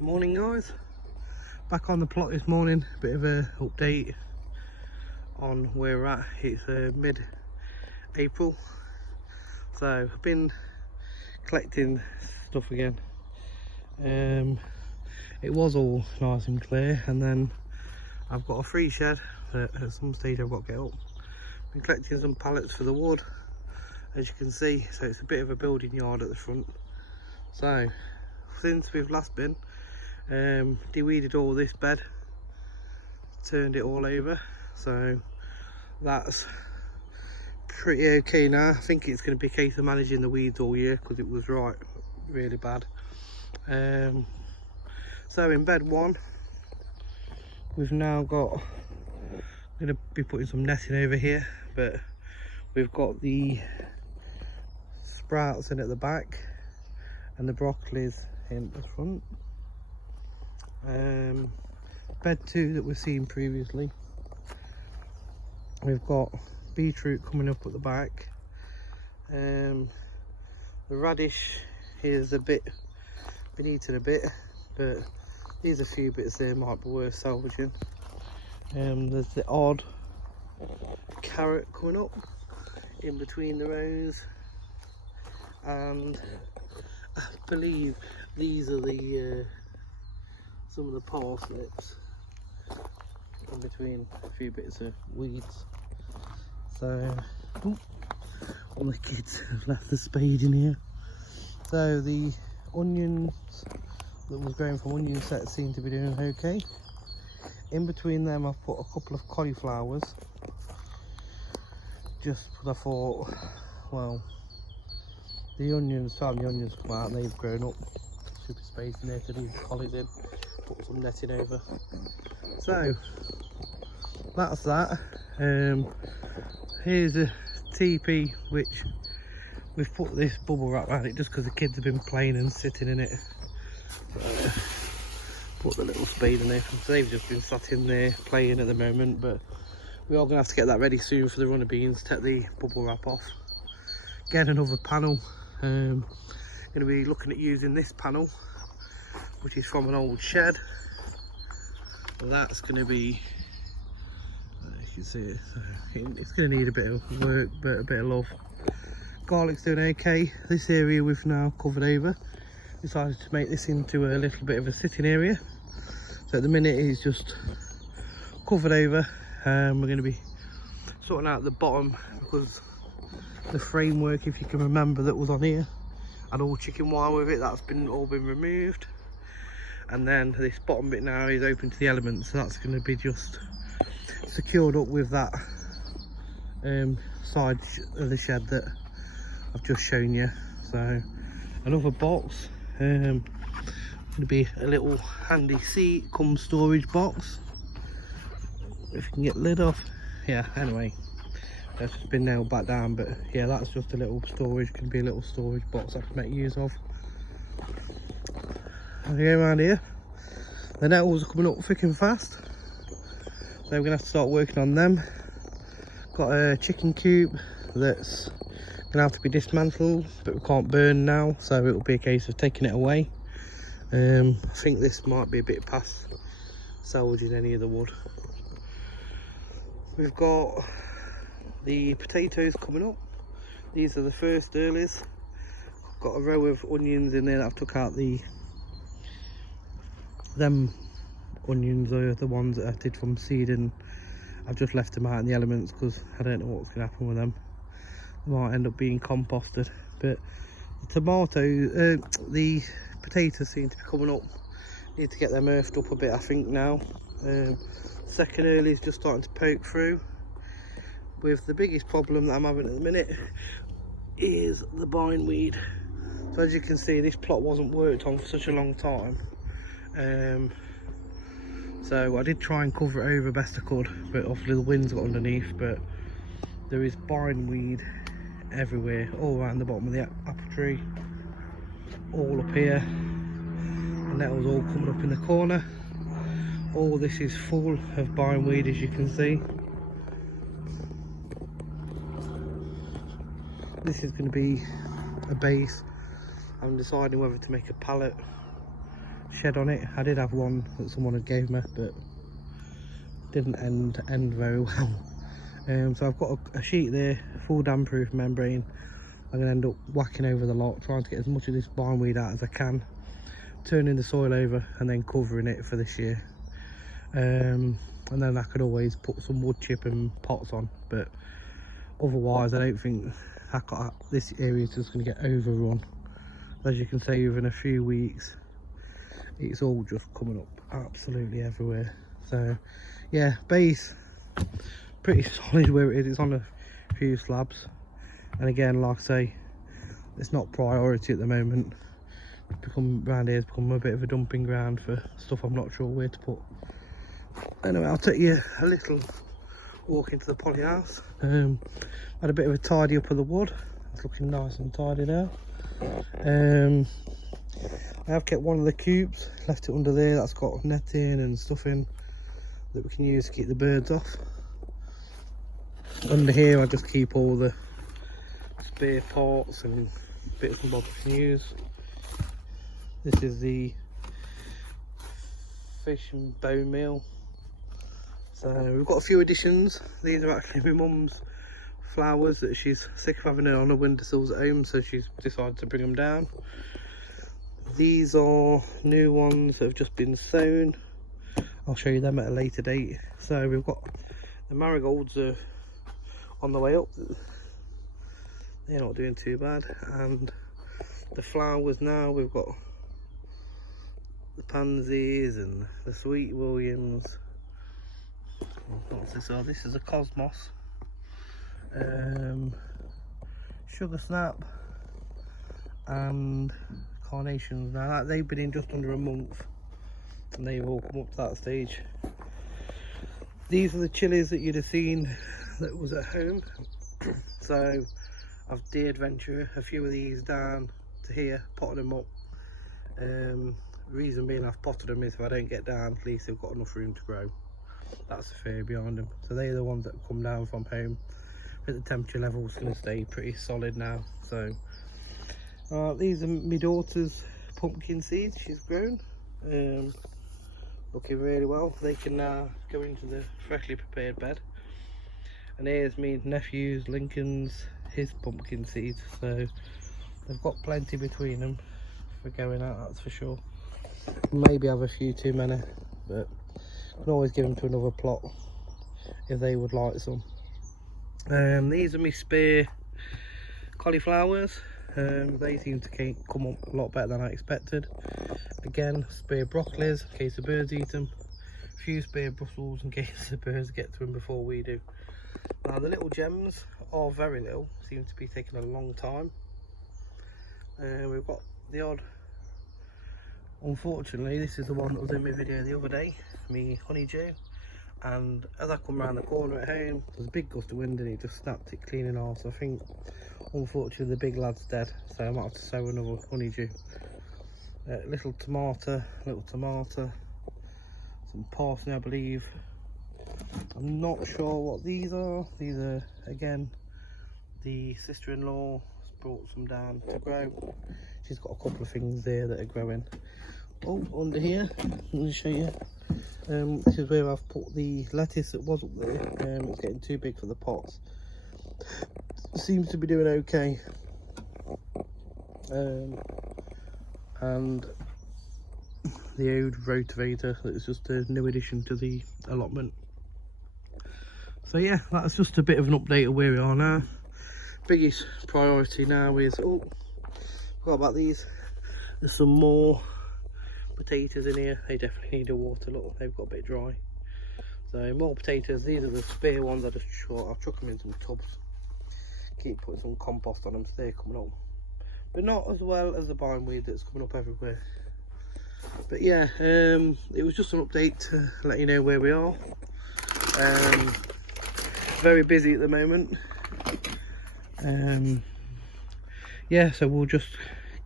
Morning guys, back on the plot this morning. Bit of a update on where we're at. It's mid-April, so I've been collecting stuff again. It was all nice and clear, and then I've got a free shed that at some stage I've got to get up. Been collecting some pallets for the wood, as you can see, so it's a bit of a building yard at the front. So since we've last been, de-weeded all this bed, turned it all over, so that's pretty okay now. I think it's going to be a case of managing the weeds all year because it was really bad. So in bed one, we've now got, I'm going to be putting some netting over here, but we've got the sprouts in at the back and the broccoli's in the front. Bed two that we've seen previously, we've got beetroot coming up at the back. The radish is a bit been eaten a bit, but there's a few bits there might be worth salvaging. There's the odd carrot coming up in between the rows, and I believe these are the some of the parsnips in between a few bits of weeds. So all the kids have left the spade in here. So the onions that was growing from onion sets seem to be doing okay. In between them I've put a couple of cauliflowers, just because I thought, well, the onions come out and they've grown up. Super space in there to leave the collies in, put some netting over. So that's that. Here's a teepee which we've put this bubble wrap around it just because the kids have been playing and sitting in it. Put the little spade in there, so they've just been sat in there playing at the moment, but we are going to have to get that ready soon for the runner beans. Take the bubble wrap off, get another panel. Going to be looking at using this panel, which is from an old shed. That's going to be, you can see it, so it's going to need a bit of work, but a bit of love. Garlic's doing okay. This area we've now covered over. Decided to make this into a little bit of a sitting area, so at the minute it's just covered over. We're going to be sorting out the bottom because the framework, if you can remember, that was on here had all chicken wire with it. That's all been removed, and then this bottom bit now is open to the elements, so that's going to be just secured up with that side of the shed that I've just shown you. So another box, going to be a little handy seat cum storage box, if you can get the lid off. Yeah, anyway, that's just been nailed back down, but yeah, that's just a little storage, can be a little storage box I can make use of. As we go around here, the nettles are coming up thick and fast, so we're gonna have to start working on them. Got a chicken coop that's gonna have to be dismantled, but we can't burn now, so it'll be a case of taking it away. I think this might be a bit past salvaging any of the wood. We've got the potatoes coming up. These are the first earlies. I've got a row of onions in there that I've took out. Them onions are the ones that I did from seed, and I've just left them out in the elements because I don't know what's going to happen with them. They might end up being composted. But the potatoes seem to be coming up. Need to get them earthed up a bit, I think, now. Second early is just starting to poke through, with the biggest problem that I'm having at the minute is the bindweed. So as you can see, this plot wasn't worked on for such a long time, so I did try and cover it over best I could, but obviously the wind's got underneath. But there is bindweed everywhere, all around the bottom of the apple tree, all up here, and that was all coming up in the corner. All this is full of bindweed, as you can see. This is going to be a base. I'm deciding whether to make a pallet shed on it. I did have one that someone had gave me, but didn't end very well. So I've got a sheet there, full damp proof membrane. I'm gonna end up whacking over the lot, trying to get as much of this bindweed out as I can, turning the soil over and then covering it for this year. And then I could always put some wood chip and pots on, but otherwise I don't think this area is just going to get overrun. As you can see, within a few weeks it's all just coming up absolutely everywhere. So yeah, base pretty solid where it is. It's on a few slabs, and again, like I say, it's not priority at the moment. It's become, around here has become a bit of a dumping ground for stuff I'm not sure where to put. Anyway, I'll take you a little walk into the poly house. Had a bit of a tidy up of the wood. It's looking nice and tidy now. I have kept one of the cubes, left it under there. That's got netting and stuff in that we can use to keep the birds off. Under here I just keep all the spare pots and bits and bobs we can use. This is the fish and bone meal. So we've got a few additions. These are actually my mum's flowers that she's sick of having on her windowsills at home, so she's decided to bring them down. These are new ones that have just been sown. I'll show you them at a later date. So we've got the marigolds are on the way up. They're not doing too bad. And the flowers now, we've got the pansies and the sweet williams. What's this? Oh, this is a cosmos. Sugar snap and carnations. Now they've been in just under a month and they've all come up to that stage. These are the chilies that you'd have seen that was at home. So I've de-adventured a few of these down to here, potting them up. Reason being I've potted them is if I don't get down, at least they've got enough room to grow. That's the fear behind them. So they're the ones that come down from home. But the temperature level is going to stay pretty solid now. So these are my daughter's pumpkin seeds she's grown. Looking really well. They can now go into the freshly prepared bed. And here's me nephew's, Lincoln's, his pumpkin seeds. So they've got plenty between them for going out, that's for sure. Maybe have a few too many, but I can always give them to another plot if they would like some. These are my spare cauliflowers. They seem to come up a lot better than I expected. Again, spare broccolis in case the birds eat them. A few spare Brussels in case the birds get to them before we do. Now the little gems are very little, seem to be taking a long time. We've got the odd, unfortunately this is the one that was in my video the other day, me honeydew, and as I come around the corner at home there's a big gust of wind and it just snapped it clean and off. So I think unfortunately the big lad's dead, so I might have to sow another honeydew. Little tomato, some parsley I believe. I'm not sure what these are. These are again the sister-in-law brought some down to grow. She's got a couple of things there that are growing. Oh, under here, let me show you. This is where I've put the lettuce that was up there. It's getting too big for the pots. Seems to be doing okay. And the old rotavator that's just a new addition to the allotment. So yeah, that's just a bit of an update of where we are now. Biggest priority now is, oh, forgot about these. There's some more potatoes in here. They definitely need a water, look, they've got a bit dry. So more potatoes. These are the spare ones. I just I'll chuck them in some tubs. Keep putting some compost on them so they're coming up, but not as well as the bindweed that's coming up everywhere. But yeah, it was just an update to let you know where we are. Very busy at the moment. Yeah, so we'll just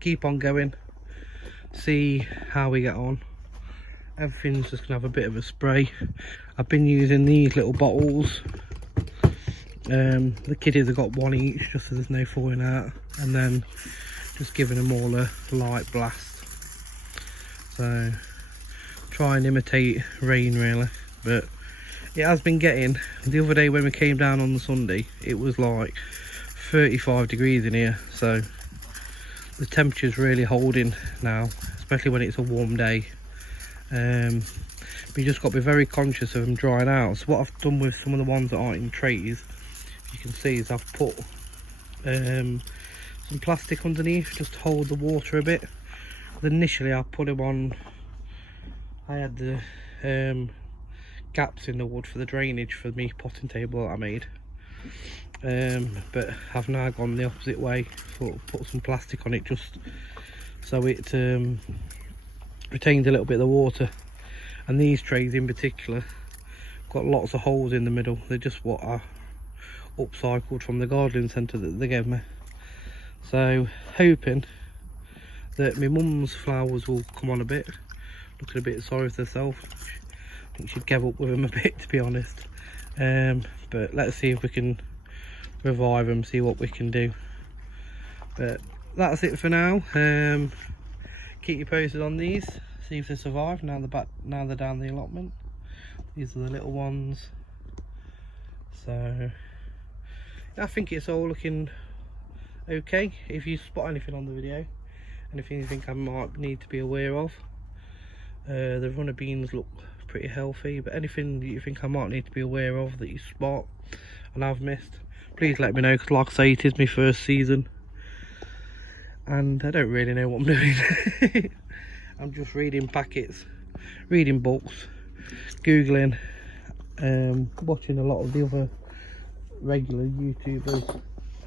keep on going, see how we get on. Everything's just gonna have a bit of a spray. I've been using these little bottles. The kiddies have got one each just so there's no falling out, and then just giving them all a light blast. So so try and imitate rain really. But it has been getting, the other day when we came down on the Sunday, it was like 35 degrees in here, so the temperature's really holding now, especially when it's a warm day. But you just got to be very conscious of them drying out. So what I've done with some of the ones that aren't in trays, you can see, is I've put some plastic underneath just to hold the water a bit. Initially I put them on, I had the gaps in the wood for the drainage for me potting table that I made, but I've now gone the opposite way, put some plastic on it just so it retains a little bit of the water. And these trays in particular got lots of holes in the middle. They're just what I upcycled from the gardening centre that they gave me. So hoping that my mum's flowers will come on a bit, looking a bit sorry for herself. I think she'd give up with them a bit, to be honest. But let's see if we can revive them, see what we can do. But that's it for now. Keep you posted on these, see if they survive. Now they're down the allotment. These are the little ones. So I think it's all looking okay. If you spot anything on the video, anything you think I might need to be aware of, the runner beans look pretty healthy, but anything that you think I might need to be aware of that you spot and I've missed, please let me know, because like I say, it is my first season and I don't really know what I'm doing. I'm just reading packets, reading books, googling, watching a lot of the other regular YouTubers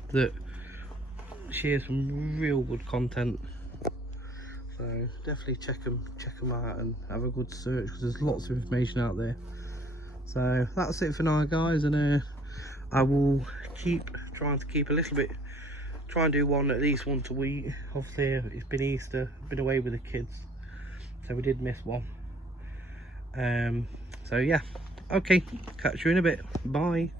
that share some real good content. So definitely check them out and have a good search, because there's lots of information out there. So that's it for now, guys, and I will trying to keep a little bit, try and do at least once a week. Obviously it's been Easter, been away with the kids, so we did miss one. So yeah, okay, catch you in a bit, bye.